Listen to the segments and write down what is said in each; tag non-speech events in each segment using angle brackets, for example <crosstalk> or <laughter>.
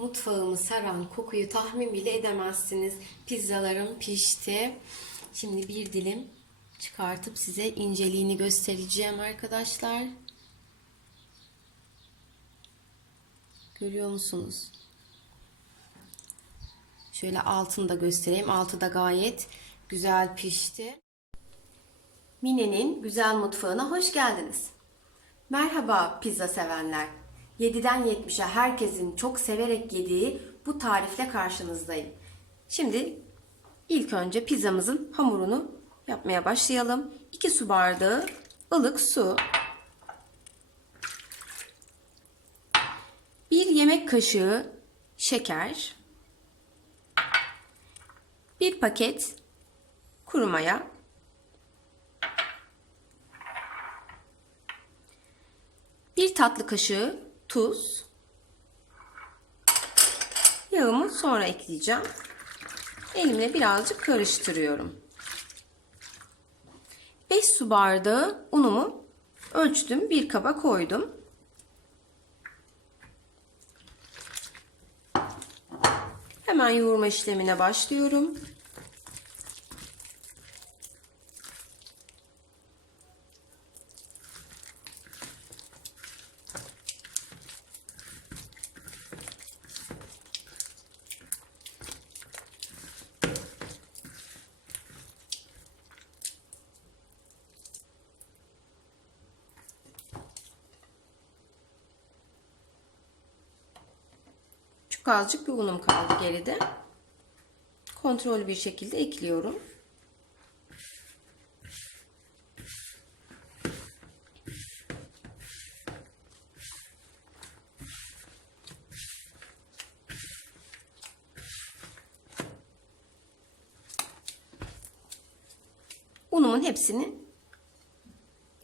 Mutfağımı saran kokuyu tahmin bile edemezsiniz. Pizzalarım pişti. Şimdi bir dilim çıkartıp size inceliğini göstereceğim arkadaşlar. Görüyor musunuz? Şöyle altını da göstereyim. Altı da gayet güzel pişti. Mine'nin güzel mutfağına hoş geldiniz. Merhaba pizza sevenler. 7'den 70'e herkesin çok severek yediği bu tarifle karşınızdayım. Şimdi ilk önce pizzamızın hamurunu yapmaya başlayalım. 2 su bardağı ılık su. 1 yemek kaşığı şeker. 1 paket kuru maya. Bir tatlı kaşığı tuz. Yağımı sonra ekleyeceğim. Elimle birazcık karıştırıyorum. 5 su bardağı unumu ölçtüm. Bir kaba koydum. Hemen yoğurma işlemine başlıyorum. Azıcık bir unum kaldı geride. Kontrollü bir şekilde ekliyorum. Unumun hepsini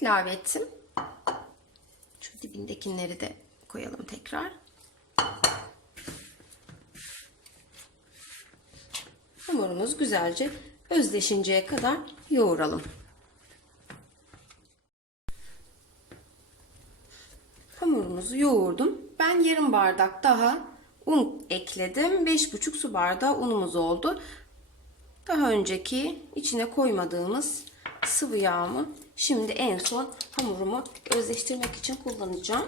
ilave ettim. Şu dibindekileri de koyalım tekrar. Hamurumuz güzelce özleşinceye kadar yoğuralım. Hamurumuzu yoğurdum. Ben yarım bardak daha un ekledim. 5,5 su bardağı unumuz oldu. Daha önceki içine koymadığımız sıvı yağımı şimdi en son hamurumu özleştirmek için kullanacağım.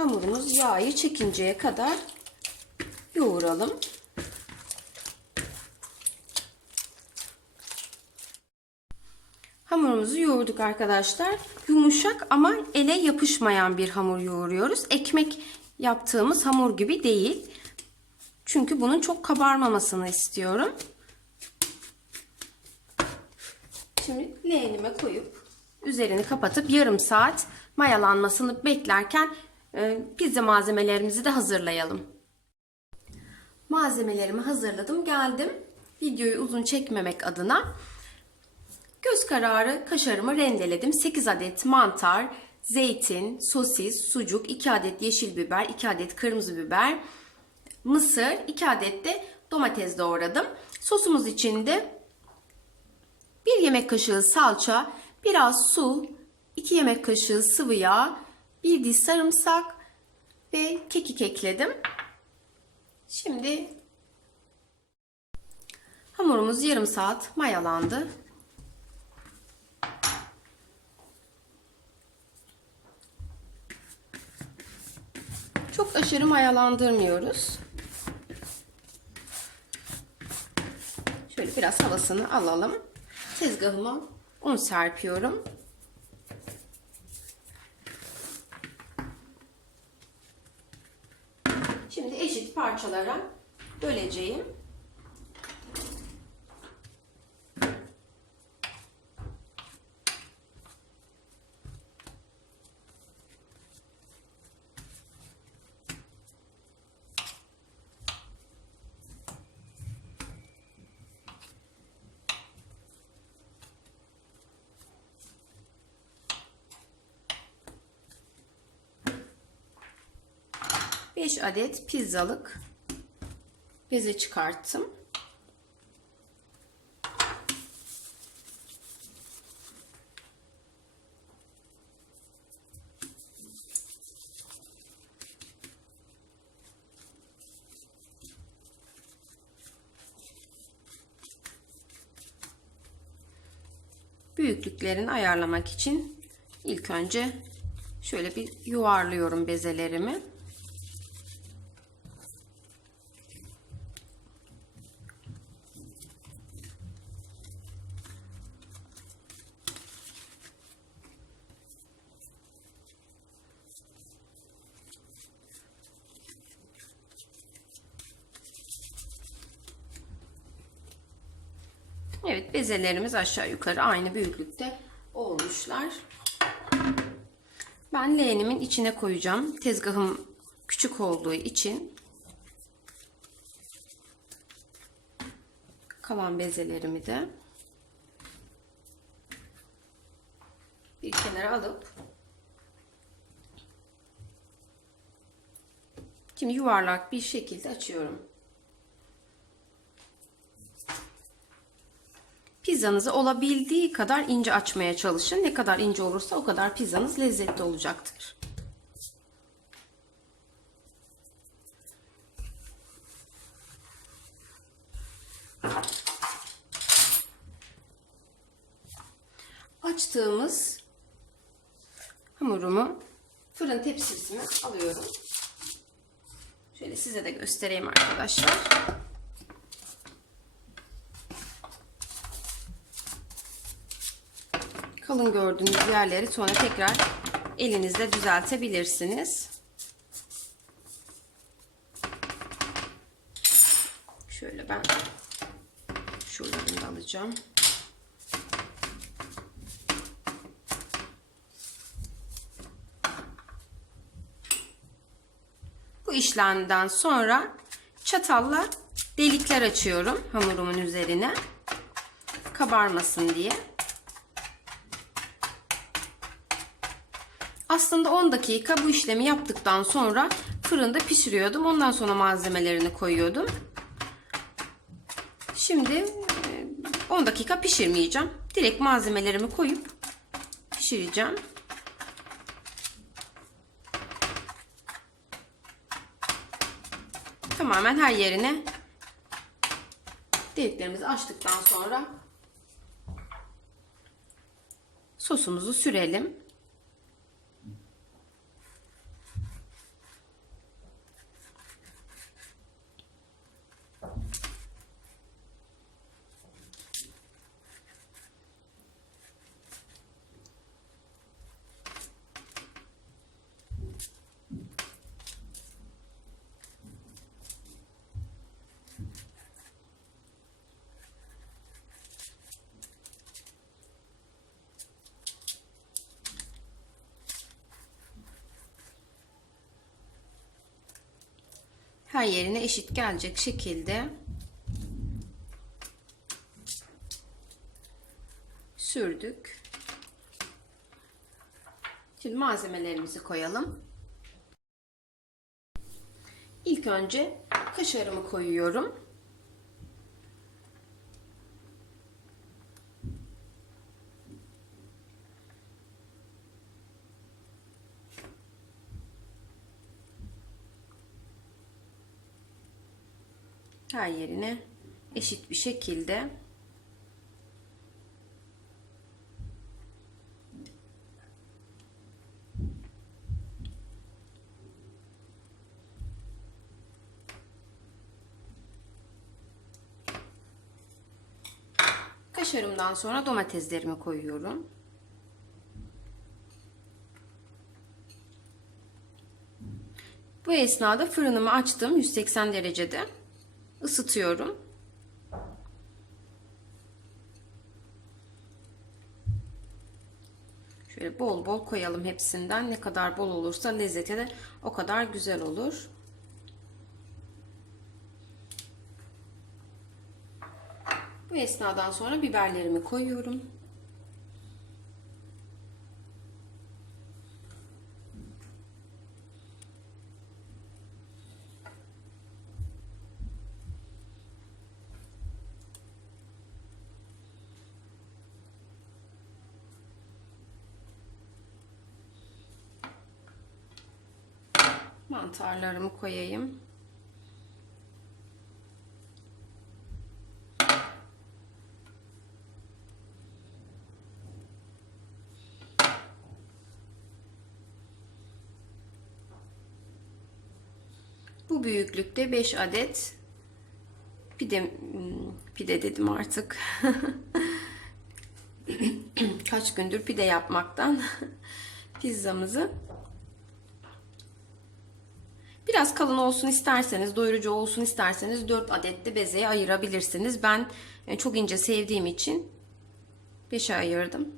Hamurumuz yağı çekinceye kadar yoğuralım. Hamurumuzu yoğurduk arkadaşlar. Yumuşak ama ele yapışmayan bir hamur yoğuruyoruz. Ekmek yaptığımız hamur gibi değil. Çünkü bunun çok kabarmamasını istiyorum. Şimdi leğenime koyup üzerini kapatıp yarım saat mayalanmasını beklerken pizza malzemelerimizi de hazırlayalım. Malzemelerimi hazırladım geldim. Videoyu uzun çekmemek adına göz kararı kaşarımı rendeledim. 8 adet mantar, zeytin, sosis, sucuk, 2 adet yeşil biber, 2 adet kırmızı biber, mısır, 2 adet de domates doğradım. Sosumuz için de 1 yemek kaşığı salça, biraz su, 2 yemek kaşığı sıvı yağ, bir diş sarımsak ve kekik ekledim. Şimdi hamurumuz yarım saat mayalandı. Çok aşırı mayalandırmıyoruz. Şöyle biraz havasını alalım. Tezgahıma un serpiyorum. Şimdi eşit parçalara böleceğim. 5 adet pizzalık beze çıkarttım. büyüklüklerini ayarlamak için ilk önce şöyle bir yuvarlıyorum bezelerimi. Evet bezelerimiz aşağı yukarı aynı büyüklükte olmuşlar. Ben leğenimin içine koyacağım. Tezgahım küçük olduğu için kalan bezelerimi de bir kenara alıp şimdi yuvarlak bir şekilde açıyorum. Pizzanızı olabildiği kadar ince açmaya çalışın. Ne kadar ince olursa o kadar pizzanız lezzetli olacaktır. Açtığımız hamurumu fırın tepsisine alıyorum. Şöyle size de göstereyim arkadaşlar. Kalın gördüğünüz yerleri sonra tekrar elinizle düzeltebilirsiniz. Şöyle ben şuralarını da alacağım. Bu işlemden sonra çatalla delikler açıyorum hamurumun üzerine kabarmasın diye. Aslında 10 dakika bu işlemi yaptıktan sonra fırında pişiriyordum. Ondan sonra malzemelerini koyuyordum. Şimdi 10 dakika pişirmeyeceğim. Direkt malzemelerimi koyup pişireceğim. Tamamen her yerine deliklerimizi açtıktan sonra sosumuzu sürelim. Her yerine eşit gelecek şekilde sürdük. Şimdi malzemelerimizi koyalım. İlk önce kaşarımı koyuyorum. Her yerine eşit bir şekilde Kaşarımdan sonra domateslerimi koyuyorum. Bu esnada fırınımı açtım 180 derecede ısıtıyorum. Şöyle bol bol koyalım hepsinden. Ne kadar bol olursa lezzeti de o kadar güzel olur. Bu esnadan sonra biberlerimi koyuyorum. mantarlarımı koyayım. Bu büyüklükte 5 adet pide, hmm, pide dedim artık. <laughs> Kaç gündür pide yapmaktan <laughs> pizzamızı Biraz kalın olsun isterseniz, doyurucu olsun isterseniz 4 adet de bezeye ayırabilirsiniz. Ben e, çok ince sevdiğim için 5'e ayırdım.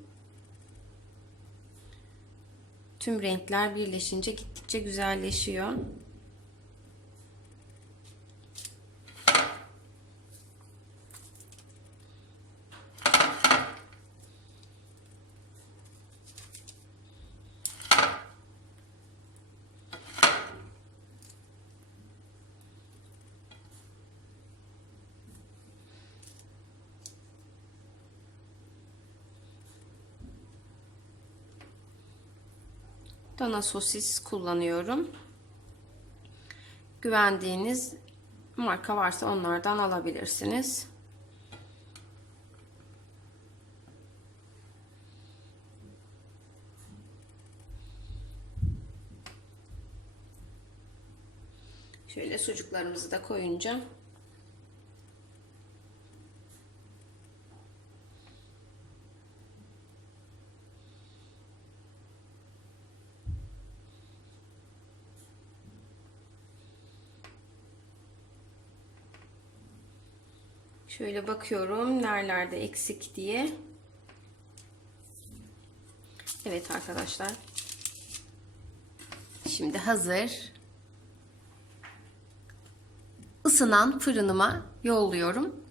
Tüm renkler birleşince gittikçe güzelleşiyor. Dana sosis kullanıyorum. Güvendiğiniz marka varsa onlardan alabilirsiniz. Şöyle sucuklarımızı da koyunca Şöyle bakıyorum nerelerde eksik diye. Evet arkadaşlar. Şimdi hazır. Isınan fırınıma yolluyorum.